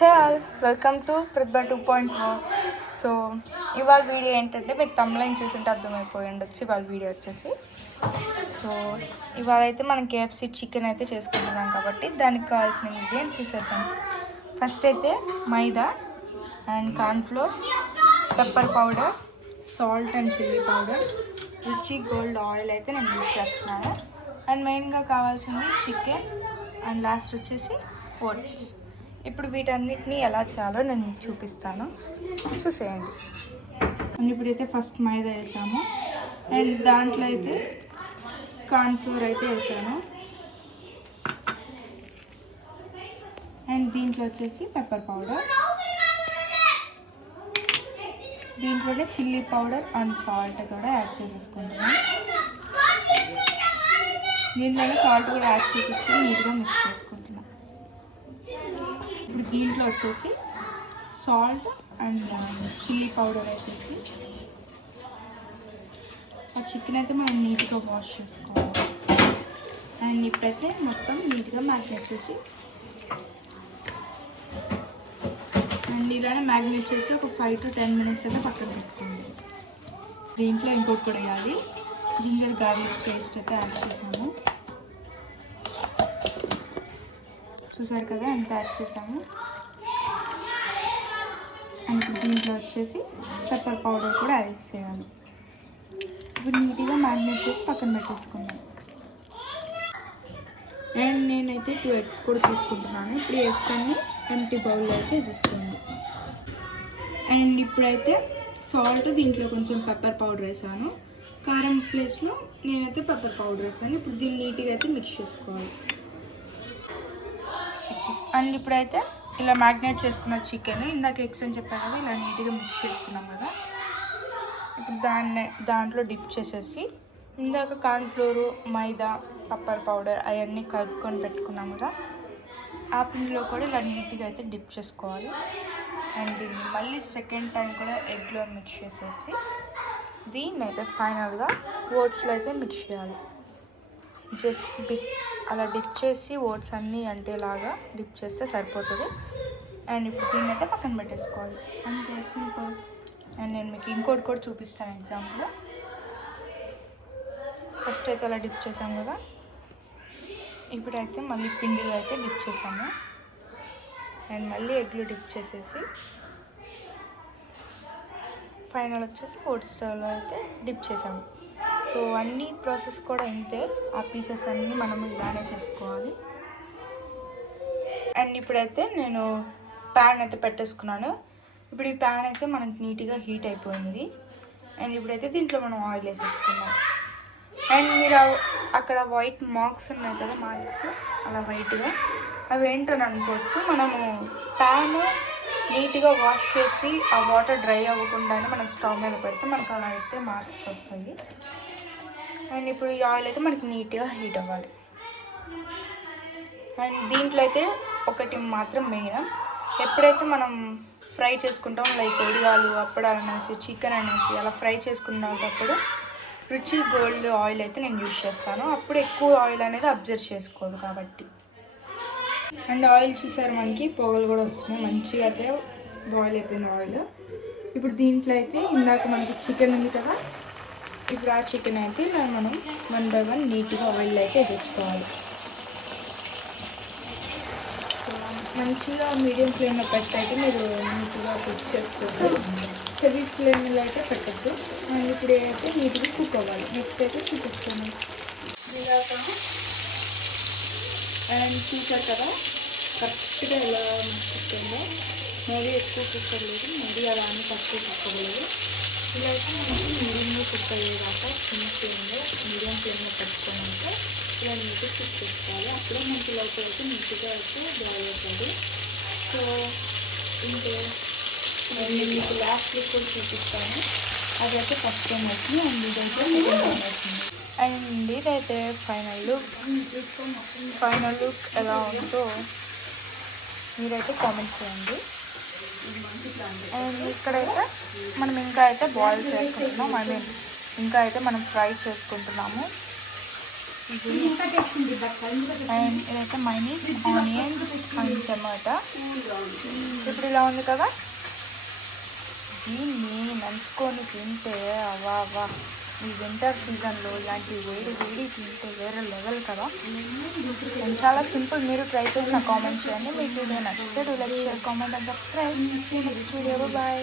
Hey all, welcome to Pratibha 2.0. So ఇవాళ video ఏంటంటే మీకు తమ్లైన్ చూసుంటే అర్థమైపోయి ఉండొచ్చు. ఇవాళ వీడియో వచ్చేసి సో ఇవాళ అయితే మనం కేఎఫ్సి చికెన్ అయితే చేసుకుంటున్నాం కాబట్టి దానికి కావాల్సిన ఇంగ్రీడియంట్స్ చూసేద్దాం. ఫస్ట్ అయితే maida and cornflour, pepper powder, salt and chilli powder, Ruchi gold oil అయితే నేను యూజ్ చేస్తున్నాను. అండ్ మెయిన్గా కావాల్సింది చికెన్ అండ్ లాస్ట్ వచ్చేసి ఓట్స్. ఇప్పుడు వీటన్నిటిని ఎలా చేయాలో నేను మీకు చూపిస్తాను, చూసేయండి. అండ్ ఇప్పుడైతే ఫస్ట్ మైదా వేసాము అండ్ దాంట్లో అయితే కార్న్ఫ్లోర్ అయితే వేసాను అండ్ దీంట్లో వచ్చేసి పెప్పర్ పౌడర్, దీంట్లోనే చిల్లీ పౌడర్ అండ్ సాల్ట్ కూడా యాడ్ చేసేసుకుంటున్నాను. దీంట్లోనే సాల్ట్ కూడా యాడ్ చేసేసుకొని నీట్గా మిక్స్ చేసుకుంటున్నాను. ఇప్పుడు దీంట్లో వచ్చేసి సాల్ట్ అండ్ చిల్లీ పౌడర్ వేసేసి ఆ చికెన్ అయితే మనం నీట్గా వాష్ చేసుకోవాలి. అండ్ ఇప్పుడైతే మొత్తం నీట్గా మ్యారినేట్ చేసి అండ్ ఇలానే మ్యారినేట్ చేసి ఒక 5 to 10 minutes అయితే పక్కన పెట్టుకోండి. దీంట్లో ఇంకోటి కూడా వేయాలి, జింజర్ గార్లిక్ పేస్ట్ అయితే యాడ్ చేసాము. చూసారు కదా ఎంత యాడ్ చేసాము. అండ్ దీంట్లో వచ్చేసి పెప్పర్ పౌడర్ కూడా యాడ్ చేయాలి. ఇప్పుడు నీట్గా మ్యారినేట్ చేసి పక్కన పెట్టేసుకుందాం. అండ్ నేనైతే 2 eggs కూడా తీసుకుంటున్నాను. ఇప్పుడు ఈ ఎగ్స్ అన్ని ఎంటీ బౌల్లో అయితే వేసేసుకోండి. అండ్ ఇప్పుడైతే సాల్ట్, దీంట్లో కొంచెం పెప్పర్ పౌడర్ వేసాను. కారం ప్లేస్లో నేనైతే పెప్పర్ పౌడర్ వేసాను. ఇప్పుడు దీన్ని నీట్గా అయితే మిక్స్ చేసుకోవాలి. అండ్ ఇప్పుడైతే ఇలా మ్యారినేట్ చేసుకున్న చికెన్, ఇందాక ఎగ్స్ అని చెప్పాను కదా, ఇలా నీట్గా మిక్స్ చేసుకున్నాం కదా. ఇప్పుడు దాంట్లో డిప్ చేసేసి ఇందాక కార్న్ఫ్లోరు, మైదా, పెప్పర్ పౌడర్ అవన్నీ కలుపుకొని పెట్టుకున్నాం కదా, ఆ పిండిలో కూడా ఇలా నీట్గా అయితే డిప్ చేసుకోవాలి. అండ్ దీన్ని మళ్ళీ సెకండ్ టైం కూడా ఎగ్లో మిక్స్ చేసేసి దీన్ని అయితే ఫైనల్గా ఓట్స్లో అయితే మిక్స్ చేయాలి. జస్ట్ అలా డిప్ చేసి ఓట్స్ అన్నీ అంటేలాగా డిప్ చేస్తే సరిపోతుంది. అండ్ ఇప్పుడు దీన్ని అయితే పక్కన పెట్టేసుకోవాలి, అంతే సింపుల్. అండ్ నేను మీకు ఇంకోటి కూడా చూపిస్తాను ఎగ్జాంపుల్. ఫస్ట్ అయితే అలా డిప్ చేసాం కదా, ఇప్పుడైతే మళ్ళీ పిండిలో అయితే డిప్ చేసాము అండ్ మళ్ళీ ఎగ్లో డిప్ చేసేసి ఫైనల్ వచ్చేసి ఓట్స్లో అయితే డిప్ చేసాము. సో అన్ని ప్రాసెస్ కూడా ఇంతే, ఆ పీసెస్ అన్నీ మనము ఇలానే చేసుకోవాలి. అండ్ ఇప్పుడైతే నేను ప్యాన్ అయితే పెట్టేసుకున్నాను. ఇప్పుడు ఈ ప్యాన్ అయితే మనకి నీట్గా హీట్ అయిపోయింది. అండ్ ఇప్పుడైతే దీంట్లో మనం ఆయిల్ వేసేసుకున్నాం. అండ్ మీరు అక్కడ వైట్ మార్క్స్ ఉన్నాయి కదా, మార్క్స్ అలా వైట్గా, అవి ఏంటని అనుకోవచ్చు. మనము ప్యాన్ నీట్గా వాష్ చేసి ఆ వాటర్ డ్రై అవ్వకుండానే మనం స్టవ్ మీద పెడితే మనకు అలా అయితే మార్క్స్ వస్తాయి. అండ్ ఇప్పుడు ఈ ఆయిల్ అయితే మనకి నీట్గా హీట్ అవ్వాలి. అండ్ దీంట్లో అయితే ఒకటి మాత్రం మెయిన్, ఎప్పుడైతే మనం ఫ్రై చేసుకుంటాం లైక్ ఉడియాలు, అప్పడాలు అనేసి, చికెన్ అనేసి అలా ఫ్రై చేసుకున్నప్పుడు రుచి గోల్డ్ ఆయిల్ అయితే నేను యూజ్ చేస్తాను. అప్పుడు ఎక్కువ ఆయిల్ అనేది అబ్జర్వ్ చేసుకోదు కాబట్టి. అండ్ ఆయిల్ చూసారు, మనకి పొగలు కూడా వస్తున్నాయి, మంచిగా అయితే బాయిల్ అయిపోయింది ఆయిల్. ఇప్పుడు దీంట్లో అయితే ఇందాక మనకి చికెన్ ఉంది కదా, ఇప్పుడు ఆ చికెన్ అయితే ఇలా మనం 1 by 1 నీట్గా ఆయిల్ అయితే వేసుకోవాలి. మంచిగా మీడియం ఫ్లేమ్లో పెట్టయితే మీరు నీట్గా కుక్ చేసుకోవాలి, హెవీ ఫ్లేమ్లో అయితే పెట్టద్దు. అండ్ ఇప్పుడు అయితే నీట్గా కుక్ అవ్వాలి. నెక్స్ట్ అయితే చూపిస్తాను ఇలాగా. అండ్ చూసారు కదా కరెక్ట్గా ఎలా కుక్కిందో, మరీ ఎక్కువ కుక్కర్ లేదు, మరీ అలా అని తక్కువ కుక్కర్ లేదు. ఇలా అయితే మనకి మీడియంగా కుక్ అయ్యేదాకా చిన్న ఫ్లేమ్లో మీడియం ఫ్లేమ్లో పెట్టుకోమంటే ఇలా నీట్గా కుక్ చేసుకోవాలి. అప్పుడే మనకి లోపల అయితే నీట్గా అయితే బాయిల్ అవుతుంది. సో ఇంకే నేను మీకు లాస్ట్లో కూడా చూపిస్తాను, అది అయితే ఫస్ట్ టైం అవుతుంది అండ్ ఇదైతే సెకండ్ టైం అవుతుంది. అండ్ ఇదైతే ఫైనల్ లుక్ ఎలా ఉందో మీరైతే కామెంట్స్ చేయండి. అండ్ ఇక్కడైతే మనం ఇంకా అయితే బాయిల్ చేసుకుంటున్నాం, ఇంకా అయితే మనం ఫ్రై చేసుకుంటున్నాము. అండ్ ఇదైతే మైనీస్, ఆనియన్స్ అండ్ టమాటా. ఇప్పుడు ఇలా ఉంది కదా, దీన్ని నంచుకొని తింటే అవ్వా అవ్వా, ఈ వింటర్ సీజన్లో ఇలాంటి వేడి వేడి తింటే వేరే లెవెల్ కదా. నేను చాలా సింపుల్, మీరు ట్రై చేసి నాకు కామెంట్ చేయండి. మీకు వీడియో నచ్చితే do like, share, comment and subscribe. Next video, bye.